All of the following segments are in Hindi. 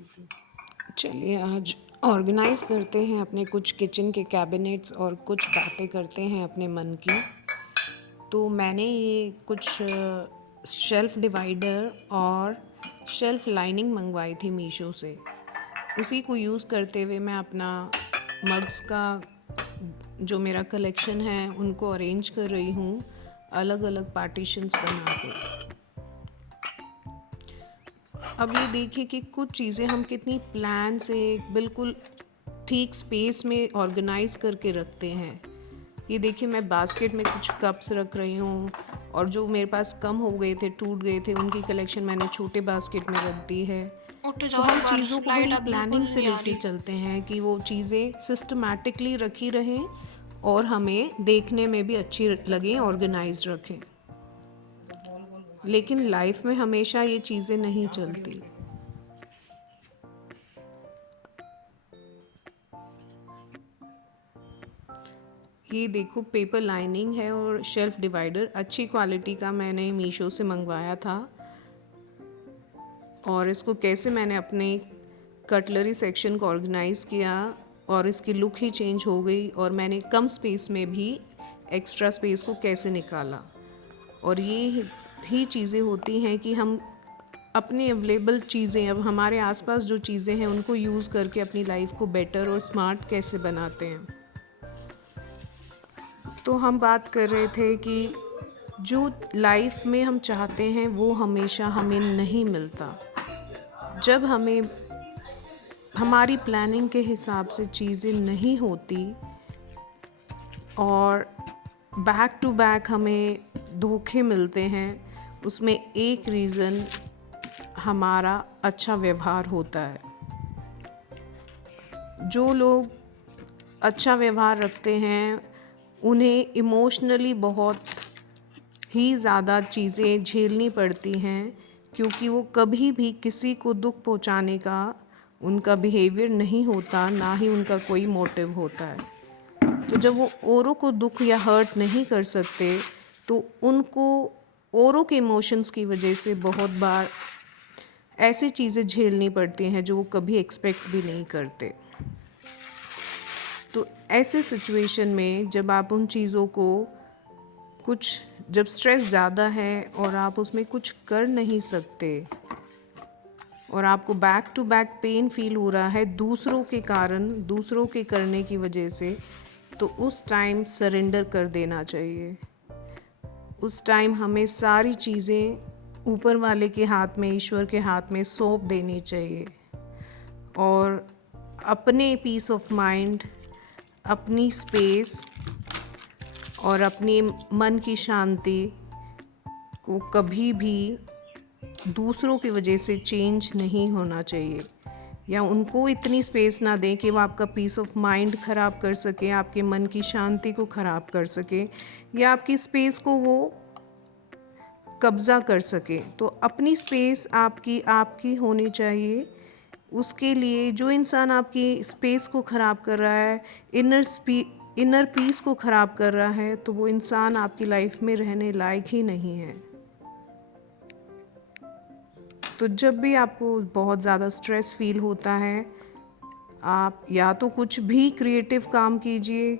चलिए आज ऑर्गेनाइज़ करते हैं अपने कुछ किचन के कैबिनेट्स और कुछ बातें करते हैं अपने मन की। तो मैंने ये कुछ शेल्फ़ डिवाइडर और शेल्फ़ लाइनिंग मंगवाई थी मीशो से। उसी को यूज़ करते हुए मैं अपना मग्स का जो मेरा कलेक्शन है उनको अरेंज कर रही हूँ अलग अलग पार्टीशंस बना के। अब ये देखिए कि कुछ चीज़ें हम कितनी प्लान से बिल्कुल ठीक स्पेस में ऑर्गेनाइज करके रखते हैं। ये देखिए मैं बास्केट में कुछ कप्स रख रही हूँ और जो मेरे पास कम हो गए थे, टूट गए थे, उनकी कलेक्शन मैंने छोटे बास्केट में रख दी है। उठ तो जाओ हम एक बार, चीज़ों को लाइट बड़ी अब बिल्कुल प्लानिंग से नहीं आ लेके रही। चलते हैं कि वो चीज़ें सिस्टमैटिकली रखी रहें और हमें देखने में भी अच्छी लगें, ऑर्गेनाइज रखें। लेकिन लाइफ में हमेशा ये चीज़ें नहीं चलती। ये देखो पेपर लाइनिंग है और शेल्फ डिवाइडर अच्छी क्वालिटी का मैंने मीशो से मंगवाया था। और इसको कैसे मैंने अपने कटलरी सेक्शन को ऑर्गेनाइज़ किया और इसकी लुक ही चेंज हो गई और मैंने कम स्पेस में भी एक्स्ट्रा स्पेस को कैसे निकाला। और ये ही चीज़ें होती हैं कि हम अपनी अवेलेबल चीज़ें, अब हमारे आसपास जो चीज़ें हैं उनको यूज़ करके अपनी लाइफ को बेटर और स्मार्ट कैसे बनाते हैं। तो हम बात कर रहे थे कि जो लाइफ में हम चाहते हैं वो हमेशा हमें नहीं मिलता। जब हमें हमारी प्लानिंग के हिसाब से चीज़ें नहीं होती और बैक टू बैक हमें धोखे मिलते हैं, उसमें एक रीज़न हमारा अच्छा व्यवहार होता है। जो लोग अच्छा व्यवहार रखते हैं उन्हें इमोशनली बहुत ही ज़्यादा चीज़ें झेलनी पड़ती हैं, क्योंकि वो कभी भी किसी को दुख पहुंचाने का उनका बिहेवियर नहीं होता, ना ही उनका कोई मोटिव होता है। तो जब वो औरों को दुख या हर्ट नहीं कर सकते तो उनको औरों के इमोशंस की वजह से बहुत बार ऐसी चीज़ें झेलनी पड़ती हैं जो वो कभी एक्सपेक्ट भी नहीं करते। तो ऐसे सिचुएशन में जब आप उन चीज़ों को जब स्ट्रेस ज़्यादा है और आप उसमें कुछ कर नहीं सकते और आपको back to back pain feel हो रहा है दूसरों के कारण, दूसरों के करने की वजह से, तो उस टाइम सरेंडर कर देना चाहिए। उस टाइम हमें सारी चीज़ें ऊपर वाले के हाथ में, ईश्वर के हाथ में सौंप देनी चाहिए और अपने पीस ऑफ माइंड, अपनी स्पेस और अपनी मन की शांति को कभी भी दूसरों की वजह से चेंज नहीं होना चाहिए, या उनको इतनी स्पेस ना दें कि वो आपका पीस ऑफ माइंड ख़राब कर सके, आपके मन की शांति को ख़राब कर सके, या आपकी स्पेस को वो कब्ज़ा कर सके। तो अपनी स्पेस आपकी आपकी होनी चाहिए। उसके लिए जो इंसान आपकी स्पेस को ख़राब कर रहा है, इनर पीस को ख़राब कर रहा है, तो वो इंसान आपकी लाइफ में रहने लायक ही नहीं है। तो जब भी आपको बहुत ज़्यादा स्ट्रेस फील होता है, आप या तो कुछ भी क्रिएटिव काम कीजिए,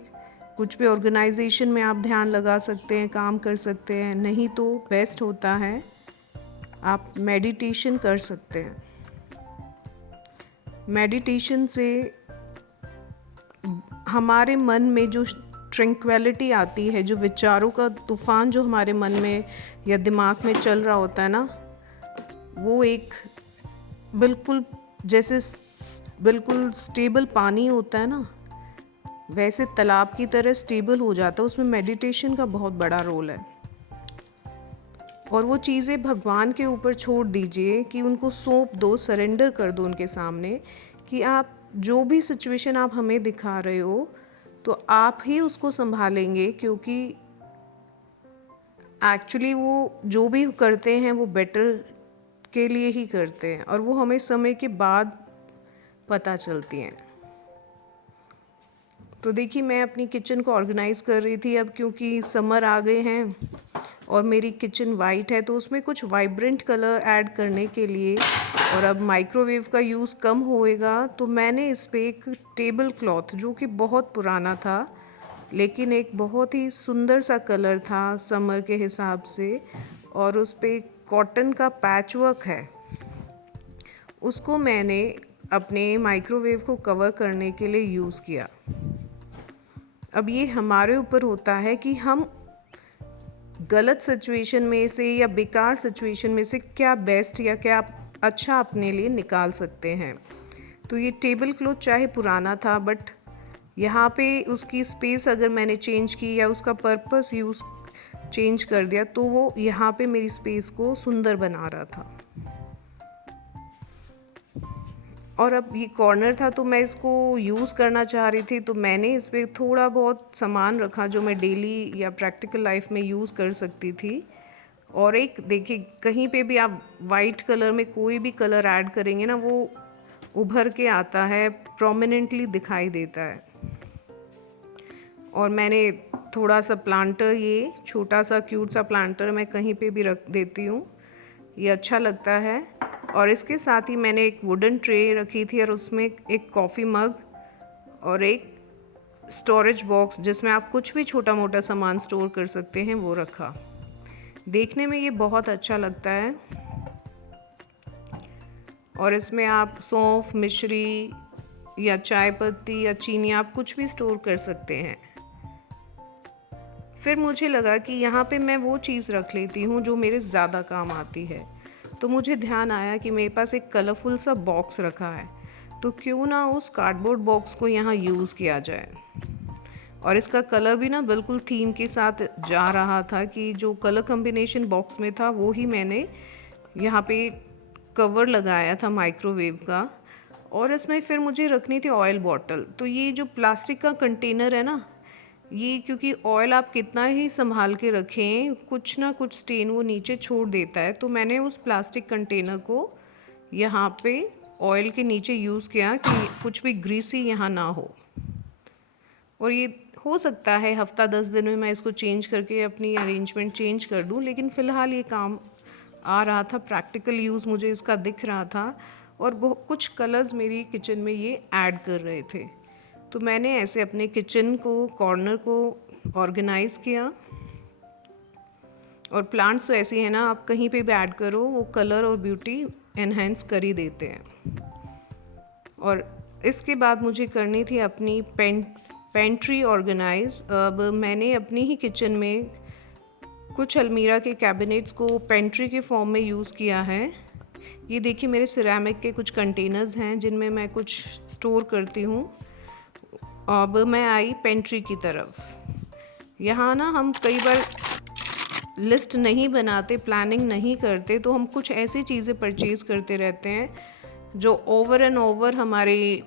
कुछ भी ऑर्गेनाइजेशन में आप ध्यान लगा सकते हैं, काम कर सकते हैं, नहीं तो बेस्ट होता है आप मेडिटेशन कर सकते हैं। मेडिटेशन से हमारे मन में जो ट्रैंक्विलिटी आती है, जो विचारों का तूफ़ान जो हमारे मन में या दिमाग में चल रहा होता है ना, वो एक बिल्कुल जैसे बिल्कुल स्टेबल पानी होता है ना, वैसे तालाब की तरह स्टेबल हो जाता है। उसमें मेडिटेशन का बहुत बड़ा रोल है। और वो चीज़ें भगवान के ऊपर छोड़ दीजिए कि उनको सौंप दो, सरेंडर कर दो उनके सामने कि आप जो भी सिचुएशन आप हमें दिखा रहे हो तो आप ही उसको संभालेंगे, क्योंकि एक्चुअली वो जो भी करते हैं वो बेटर के लिए ही करते हैं और वो हमें समय के बाद पता चलती हैं। तो देखिए मैं अपनी किचन को ऑर्गेनाइज़ कर रही थी। अब क्योंकि समर आ गए हैं और मेरी किचन वाइट है, तो उसमें कुछ वाइब्रेंट कलर ऐड करने के लिए और अब माइक्रोवेव का यूज़ कम होएगा तो मैंने इस पे एक टेबल क्लॉथ, जो कि बहुत पुराना था लेकिन एक बहुत ही सुंदर सा कलर था समर के हिसाब से, और उस पे कॉटन का पैचवर्क है, उसको मैंने अपने माइक्रोवेव को कवर करने के लिए यूज़ किया। अब ये हमारे ऊपर होता है कि हम गलत सिचुएशन में से या बेकार सिचुएशन में से क्या बेस्ट या क्या अच्छा अपने लिए निकाल सकते हैं। तो ये टेबल क्लॉथ चाहे पुराना था, बट यहाँ पे उसकी स्पेस अगर मैंने चेंज की या उसका पर्पस यूज़ चेंज कर दिया तो वो यहाँ पे मेरी स्पेस को सुंदर बना रहा था। और अब ये कॉर्नर था तो मैं इसको यूज़ करना चाह रही थी, तो मैंने इस पर थोड़ा बहुत सामान रखा जो मैं डेली या प्रैक्टिकल लाइफ में यूज़ कर सकती थी। और एक देखिए, कहीं पे भी आप वाइट कलर में कोई भी कलर ऐड करेंगे ना, वो उभर के आता है, प्रोमिनेंटली दिखाई देता है। और मैंने थोड़ा सा प्लांटर, ये छोटा सा क्यूट सा प्लांटर मैं कहीं पे भी रख देती हूँ, ये अच्छा लगता है। और इसके साथ ही मैंने एक वुडन ट्रे रखी थी और उसमें एक कॉफ़ी मग और एक स्टोरेज बॉक्स जिसमें आप कुछ भी छोटा मोटा सामान स्टोर कर सकते हैं, वो रखा। देखने में ये बहुत अच्छा लगता है। और इसमें आप सौंफ, मिश्री या चाय पत्ती या चीनी, आप कुछ भी स्टोर कर सकते हैं। फिर मुझे लगा कि यहाँ पे मैं वो चीज़ रख लेती हूँ जो मेरे ज़्यादा काम आती है। तो मुझे ध्यान आया कि मेरे पास एक कलरफुल सा बॉक्स रखा है, तो क्यों ना उस कार्डबोर्ड बॉक्स को यहाँ यूज़ किया जाए। और इसका कलर भी ना बिल्कुल थीम के साथ जा रहा था, कि जो कलर कॉम्बिनेशन बॉक्स में था वो ही मैंने यहाँ पे कवर लगाया था माइक्रोवेव का। और इसमें फिर मुझे रखनी थी ऑयल बॉटल। तो ये जो प्लास्टिक का कंटेनर है ना, ये क्योंकि ऑयल आप कितना ही संभाल के रखें, कुछ ना कुछ स्टेन वो नीचे छोड़ देता है, तो मैंने उस प्लास्टिक कंटेनर को यहाँ पे ऑयल के नीचे यूज़ किया कि कुछ भी ग्रीसी यहाँ ना हो। और ये हो सकता है हफ्ता 10 दिन में मैं इसको चेंज करके अपनी अरेंजमेंट चेंज कर दूँ, लेकिन फ़िलहाल ये काम आ रहा था, प्रैक्टिकल यूज़ मुझे इसका दिख रहा था। और बहुत कुछ कलर्स मेरी किचन में ये ऐड कर रहे थे, तो मैंने ऐसे अपने किचन को, कॉर्नर को ऑर्गेनाइज़ किया। और प्लांट्स तो ऐसी हैं ना, आप कहीं पे भी ऐड करो वो कलर और ब्यूटी एनहेंस कर ही देते हैं। और इसके बाद मुझे करनी थी अपनी पेंट्री ऑर्गेनाइज। अब मैंने अपनी ही किचन में कुछ अलमीरा के कैबिनेट्स को पेंट्री के फॉर्म में यूज़ किया है। ये देखिए, मेरे सिरेमिक के कुछ कंटेनर्स हैं जिनमें मैं कुछ स्टोर करती हूँ। अब मैं आई पेंट्री की तरफ। यहाँ ना हम कई बार लिस्ट नहीं बनाते, प्लानिंग नहीं करते, तो हम कुछ ऐसी चीज़ें परचेज़ करते रहते हैं जो ओवर एंड ओवर हमारे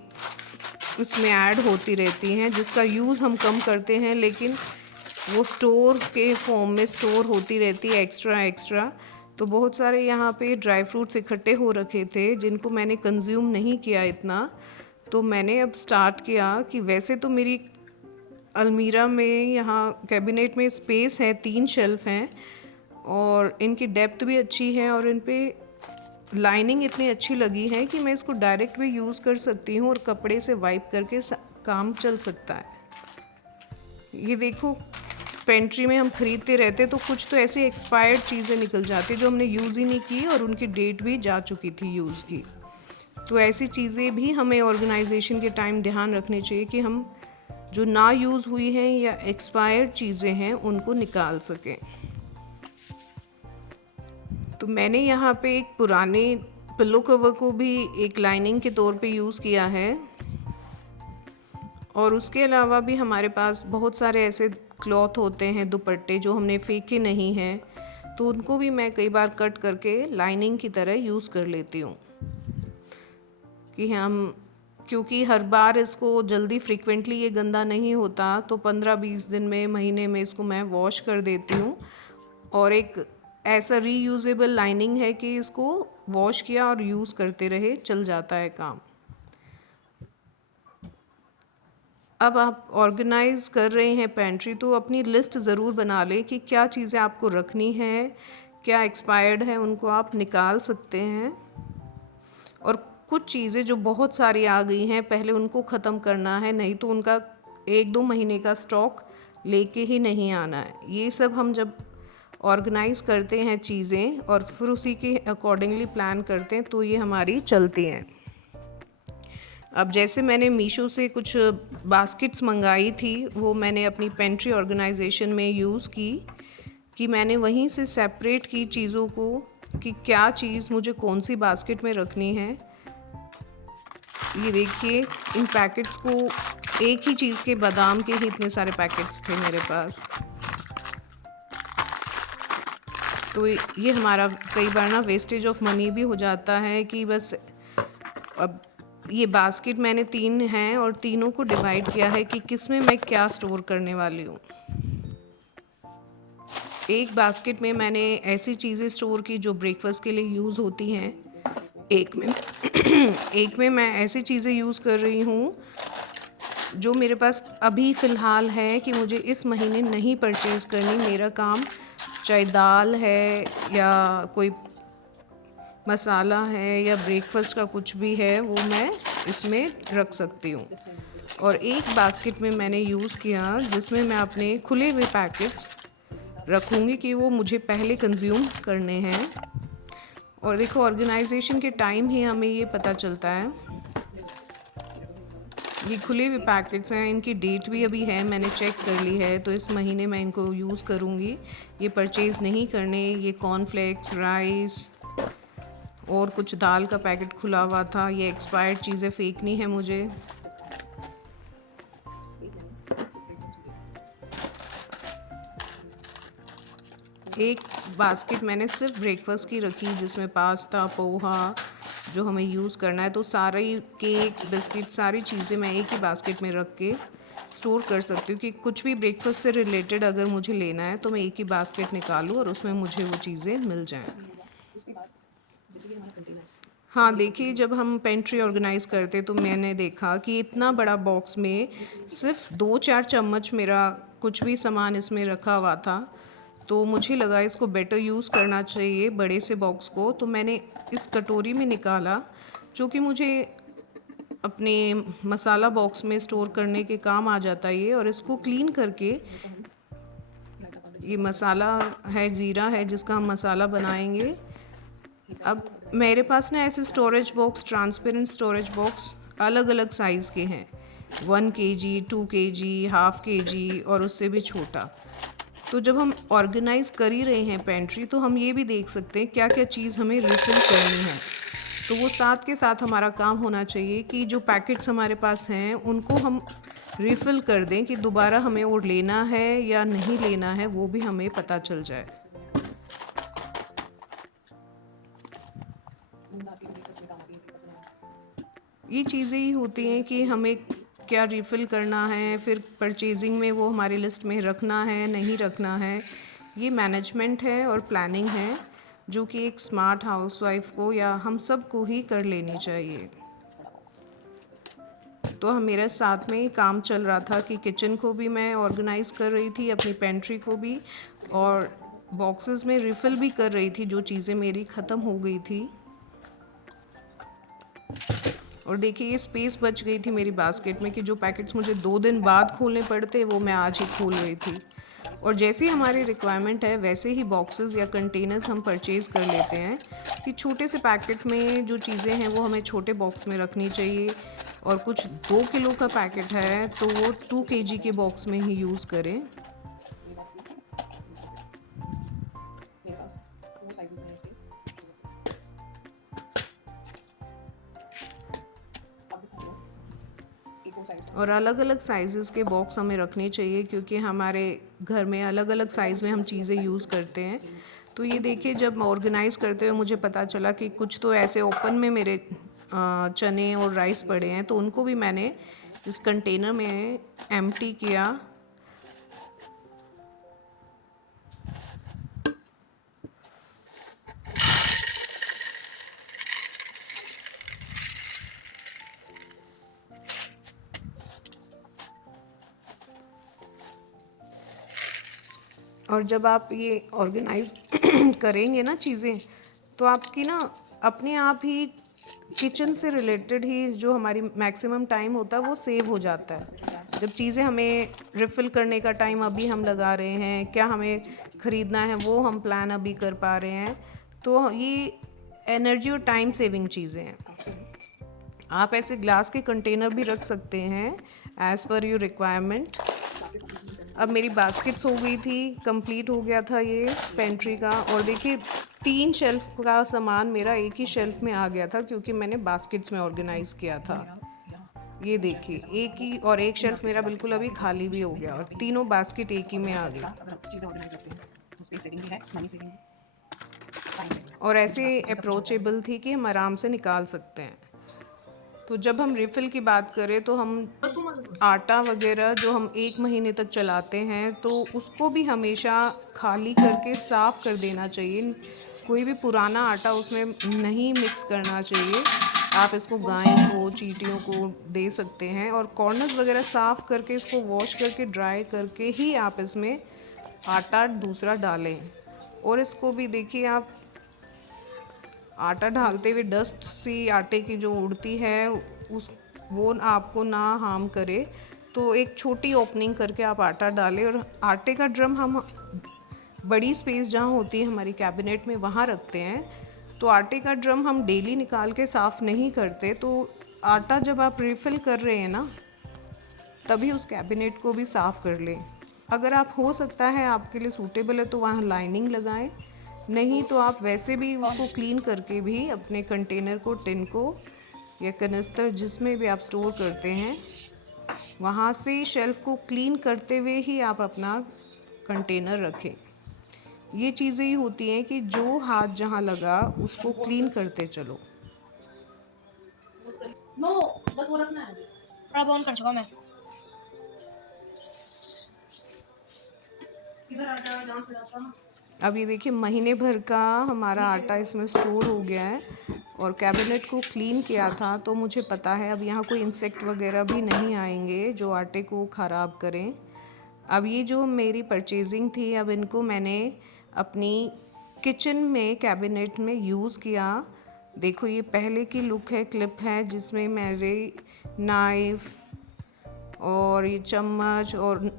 उसमें ऐड होती रहती हैं, जिसका यूज़ हम कम करते हैं, लेकिन वो स्टोर के फॉर्म में स्टोर होती रहती है एक्स्ट्रा। तो बहुत सारे यहाँ पे ड्राई फ्रूट्स इकट्ठे हो रखे थे जिनको मैंने कंज्यूम नहीं किया इतना। तो मैंने अब स्टार्ट किया कि वैसे तो मेरी अलमीरा में, यहाँ कैबिनेट में स्पेस है, 3 शेल्फ हैं और इनकी डेप्थ भी अच्छी है और इन पे लाइनिंग इतनी अच्छी लगी है कि मैं इसको डायरेक्ट भी यूज़ कर सकती हूँ और कपड़े से वाइप करके काम चल सकता है। ये देखो, पेंट्री में हम खरीदते रहते तो कुछ तो ऐसी एक्सपायर्ड चीज़ें निकल जाती जो हमने यूज़ ही नहीं की और उनकी डेट भी जा चुकी थी यूज़ की। तो ऐसी चीज़ें भी हमें ऑर्गेनाइजेशन के टाइम ध्यान रखनी चाहिए कि हम जो ना यूज़ हुई हैं या एक्सपायर्ड चीज़ें हैं उनको निकाल सकें। तो मैंने यहाँ पे एक पुराने पिलो कवर को भी एक लाइनिंग के तौर पे यूज़ किया है। और उसके अलावा भी हमारे पास बहुत सारे ऐसे क्लॉथ होते हैं, दुपट्टे, जो हमने फेंके नहीं हैं, तो उनको भी मैं कई बार कट करके लाइनिंग की तरह यूज़ कर लेती हूँ। कि हम, क्योंकि हर बार इसको जल्दी फ्रीक्वेंटली ये गंदा नहीं होता, तो 15-20 दिन में, महीने में इसको मैं वॉश कर देती हूँ। और एक ऐसा रीयूजेबल लाइनिंग है कि इसको वॉश किया और यूज़ करते रहे, चल जाता है काम। अब आप ऑर्गेनाइज़ कर रहे हैं पेंट्री, तो अपनी लिस्ट ज़रूर बना लें कि क्या चीज़ें आपको रखनी है, क्या एक्सपायर्ड है, उनको आप निकाल सकते हैं। और कुछ चीज़ें जो बहुत सारी आ गई हैं पहले उनको ख़त्म करना है, नहीं तो उनका 1-2 महीने का स्टॉक लेके ही नहीं आना है। ये सब हम जब ऑर्गेनाइज़ करते हैं चीज़ें और फिर उसी के अकॉर्डिंगली प्लान करते हैं तो ये हमारी चलती हैं। अब जैसे मैंने मीशो से कुछ बास्केट्स मंगाई थी, वो मैंने अपनी पेंट्री ऑर्गेनाइजेशन में यूज़ की कि मैंने वहीं से सेपरेट की चीज़ों को कि क्या चीज़ मुझे कौन सी बास्केट में रखनी है। ये देखिए, इन पैकेट्स को, एक ही चीज़ के बादाम के ही इतने सारे पैकेट्स थे मेरे पास। तो ये हमारा कई बार ना वेस्टेज ऑफ मनी भी हो जाता है कि बस अब ये बास्केट मैंने 3 हैं और तीनों को डिवाइड किया है कि किस में मैं क्या स्टोर करने वाली हूँ। एक बास्केट में मैंने ऐसी चीज़ें स्टोर की जो ब्रेकफास्ट के लिए यूज़ होती हैं। एक में एक में मैं ऐसी चीज़ें यूज़ कर रही हूँ जो मेरे पास अभी फ़िलहाल है कि मुझे इस महीने नहीं परचेज़ करनी। मेरा काम चाहे दाल है या कोई मसाला है या ब्रेकफास्ट का कुछ भी है, वो मैं इसमें रख सकती हूँ। और एक बास्केट में मैंने यूज़ किया जिसमें मैं अपने खुले हुए पैकेट्स रखूँगी कि वो मुझे पहले कंज्यूम करने हैं। और देखो, ऑर्गेनाइजेशन के टाइम ही हमें ये पता चलता है। ये खुले हुए पैकेट्स हैं, इनकी डेट भी अभी है, मैंने चेक कर ली है, तो इस महीने मैं इनको यूज़ करूँगी। ये परचेज़ नहीं करने। ये कॉर्नफ्लेक्स, राइस और कुछ दाल का पैकेट खुला हुआ था। ये एक्सपायर्ड चीज़ें फेंकनी है मुझे। एक बास्केट मैंने सिर्फ ब्रेकफास्ट की रखी जिसमें पास्ता, पोहा जो हमें यूज़ करना है, तो सारे केक्स, बिस्किट, सारी चीज़ें मैं एक ही बास्केट में रख के स्टोर कर सकती हूँ कि कुछ भी ब्रेकफास्ट से रिलेटेड अगर मुझे लेना है तो मैं एक ही बास्केट निकालूँ और उसमें मुझे वो चीज़ें मिल जाएँ। हाँ, देखिए, जब हम पेंट्री ऑर्गेनाइज़ करते तो मैंने देखा कि इतना बड़ा बॉक्स में सिर्फ 2-4 चम्मच मेरा कुछ भी सामान इसमें रखा हुआ था। तो मुझे लगा इसको बेटर यूज़ करना चाहिए बड़े से बॉक्स को, तो मैंने इस कटोरी में निकाला जो कि मुझे अपने मसाला बॉक्स में स्टोर करने के काम आ जाता है ये। और इसको क्लीन करके, ये मसाला है, ज़ीरा है जिसका हम मसाला बनाएंगे। अब मेरे पास ना ऐसे storage box, transparent storage box अलग अलग साइज़ के हैं, 1 kg, 2 kg, हाफ kg और उससे भी छोटा। तो जब हम ऑर्गेनाइज़ कर ही रहे हैं पेंट्री, तो हम ये भी देख सकते हैं क्या क्या चीज़ हमें रिफ़िल करनी है। तो वो साथ के साथ हमारा काम होना चाहिए कि जो पैकेट्स हमारे पास हैं उनको हम रिफ़िल कर दें कि दोबारा हमें और लेना है या नहीं लेना है, वो भी हमें पता चल जाए। ये चीज़ें ही होती हैं कि हमें क्या रिफ़िल करना है, फिर परचेजिंग में वो हमारी लिस्ट में रखना है, नहीं रखना है। ये मैनेजमेंट है और प्लानिंग है जो कि एक स्मार्ट हाउसवाइफ को या हम सब को ही कर लेनी चाहिए। तो हम, मेरे साथ में ही काम चल रहा था कि किचन को भी मैं ऑर्गेनाइज़ कर रही थी, अपनी पेंट्री को भी, और बॉक्सेस में रिफ़िल भी कर रही थी जो चीज़ें मेरी ख़त्म हो गई थी। और देखिए, ये स्पेस बच गई थी मेरी बास्केट में कि जो पैकेट्स मुझे 2 दिन बाद खोलने पड़ते वो मैं आज ही खोल रही थी। और जैसी हमारी रिक्वायरमेंट है वैसे ही बॉक्सेस या कंटेनर्स हम परचेज़ कर लेते हैं कि छोटे से पैकेट में जो चीज़ें हैं वो हमें छोटे बॉक्स में रखनी चाहिए, और कुछ 2 किलो का पैकेट है तो वो 2 kg के बॉक्स में ही यूज़ करें। और अलग अलग साइज़ेस के बॉक्स हमें रखने चाहिए क्योंकि हमारे घर में अलग अलग साइज़ में हम चीज़ें यूज़ करते हैं। तो ये देखिए, जब ऑर्गेनाइज़ करते हुए मुझे पता चला कि कुछ तो ऐसे ओपन में मेरे चने और राइस पड़े हैं, तो उनको भी मैंने इस कंटेनर में एम्प्टी किया। और जब आप ये ऑर्गेनाइज करेंगे ना चीज़ें, तो आपकी ना अपने आप ही किचन से रिलेटेड ही जो हमारी मैक्सिमम टाइम होता है वो सेव हो जाता है। जब चीज़ें हमें रिफ़िल करने का टाइम अभी हम लगा रहे हैं, क्या हमें ख़रीदना है वो हम प्लान अभी कर पा रहे हैं, तो ये एनर्जी और टाइम सेविंग चीज़ें हैं। आप ऐसे ग्लास के कंटेनर भी रख सकते हैं एज़ पर योर रिक्वायरमेंट। अब मेरी बास्केट्स हो गई थी, कंप्लीट हो गया था ये पेंट्री का। और देखिए 3 शेल्फ का सामान मेरा एक ही शेल्फ में आ गया था क्योंकि मैंने बास्केट्स में ऑर्गेनाइज़ किया था। ये देखिए एक ही, और एक शेल्फ मेरा बिल्कुल अभी खाली भी हो गया और तीनों बास्केट एक ही में आ गई। और ऐसे अप्रोचेबल थी कि हम आराम से निकाल सकते हैं। तो जब हम रिफ़िल की बात करें तो हम आटा वगैरह जो हम 1 महीने तक चलाते हैं तो उसको भी हमेशा खाली करके साफ़ कर देना चाहिए। कोई भी पुराना आटा उसमें नहीं मिक्स करना चाहिए। आप इसको गाय को, चींटियों को दे सकते हैं। और कॉर्नर्स वगैरह साफ़ करके इसको वॉश करके ड्राई करके ही आप इसमें आटा दूसरा डालें। और इसको भी देखिए, आप आटा डालते हुए डस्ट सी आटे की जो उड़ती है उस वो आपको ना हार्म करे, तो एक छोटी ओपनिंग करके आप आटा डालें। और आटे का ड्रम हम बड़ी स्पेस जहाँ होती है हमारी कैबिनेट में वहाँ रखते हैं। तो आटे का ड्रम हम डेली निकाल के साफ़ नहीं करते, तो आटा जब आप रिफ़िल कर रहे हैं ना तभी उस कैबिनेट को भी साफ़ कर लें। अगर आप हो सकता है आपके लिए सूटेबल है तो वहाँ लाइनिंग लगाएं, नहीं तो आप वैसे भी उसको क्लीन करके भी अपने कंटेनर को, टिन को या कनिस्तर जिसमें भी आप स्टोर करते हैं वहाँ से शेल्फ़ को क्लीन करते हुए ही आप अपना कंटेनर रखें। ये चीज़ें ही होती हैं कि जो हाथ जहाँ लगा उसको क्लीन करते चलो। नो बस वो रखना है। अब ऑन कर चुका मैं। इधर आ जा, जहाँ पे जाता ना। अब ये देखिए महीने भर का हमारा आटा इसमें स्टोर हो गया है और कैबिनेट को क्लीन किया था, तो मुझे पता है अब यहाँ कोई इंसेक्ट वगैरह भी नहीं आएंगे जो आटे को ख़राब करें। अब ये जो मेरी परचेजिंग थी, अब इनको मैंने अपनी किचन में कैबिनेट में यूज़ किया। देखो ये पहले की लुक है, क्लिप है जिसमें मेरे नाइफ़ और ये चम्मच और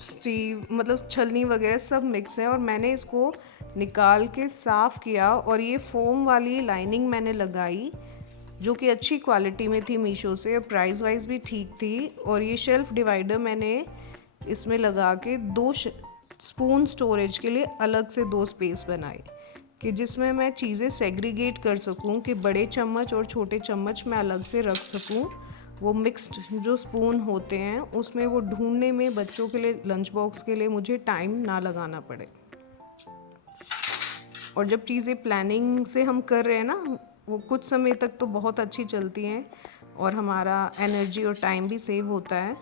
स्टीव मतलब छलनी वगैरह सब मिक्स है। और मैंने इसको निकाल के साफ़ किया और ये फोम वाली लाइनिंग मैंने लगाई जो कि अच्छी क्वालिटी में थी मीशो से, प्राइस वाइज भी ठीक थी। और ये शेल्फ़ डिवाइडर मैंने इसमें लगा के 2 स्पून स्टोरेज के लिए अलग से 2 स्पेस बनाए कि जिसमें मैं चीज़ें सेग्रीगेट कर सकूं कि बड़े चम्मच और छोटे चम्मच मैं अलग से रख सकूं। वो मिक्स्ड जो स्पून होते हैं उसमें वो ढूंढने में बच्चों के लिए लंच बॉक्स के लिए मुझे टाइम ना लगाना पड़े। और जब चीज़ें प्लानिंग से हम कर रहे हैं ना, वो कुछ समय तक तो बहुत अच्छी चलती हैं और हमारा एनर्जी और टाइम भी सेव होता है।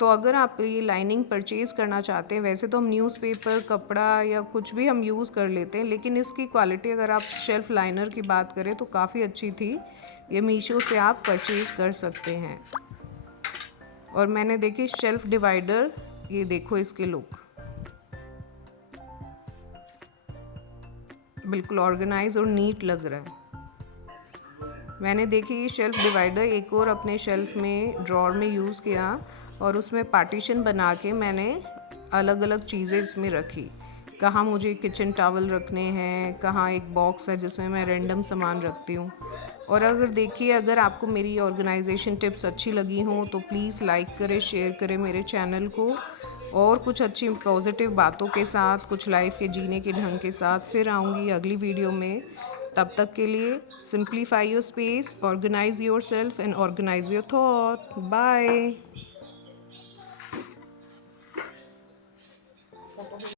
तो अगर आप ये लाइनिंग परचेज़ करना चाहते हैं, वैसे तो हम न्यूज़पेपर, कपड़ा या कुछ भी हम यूज़ कर लेते हैं, लेकिन इसकी क्वालिटी अगर आप शेल्फ़ लाइनर की बात करें तो काफ़ी अच्छी थी। ये मीशो से आप परचेज़ कर सकते हैं। और मैंने देखी शेल्फ़ डिवाइडर, ये देखो इसके लुक बिल्कुल ऑर्गेनाइज और नीट लग रहा है। मैंने देखी ये शेल्फ़ डिवाइडर एक और अपने शेल्फ़ में ड्रॉर में यूज़ किया और उसमें पार्टीशन बना के मैंने अलग अलग चीज़ें इसमें रखी। कहाँ मुझे किचन टॉवल रखने हैं, कहाँ एक बॉक्स है जिसमें मैं रैंडम सामान रखती हूँ। और अगर देखिए, अगर आपको मेरी ऑर्गेनाइजेशन टिप्स अच्छी लगी हों तो प्लीज़ लाइक करें, शेयर करें मेरे चैनल को। और कुछ अच्छी पॉजिटिव बातों के साथ, कुछ लाइफ के जीने के ढंग के साथ फिर आऊँगी अगली वीडियो में। तब तक के लिए simplify your space, organize yourself and organize your thought. Bye.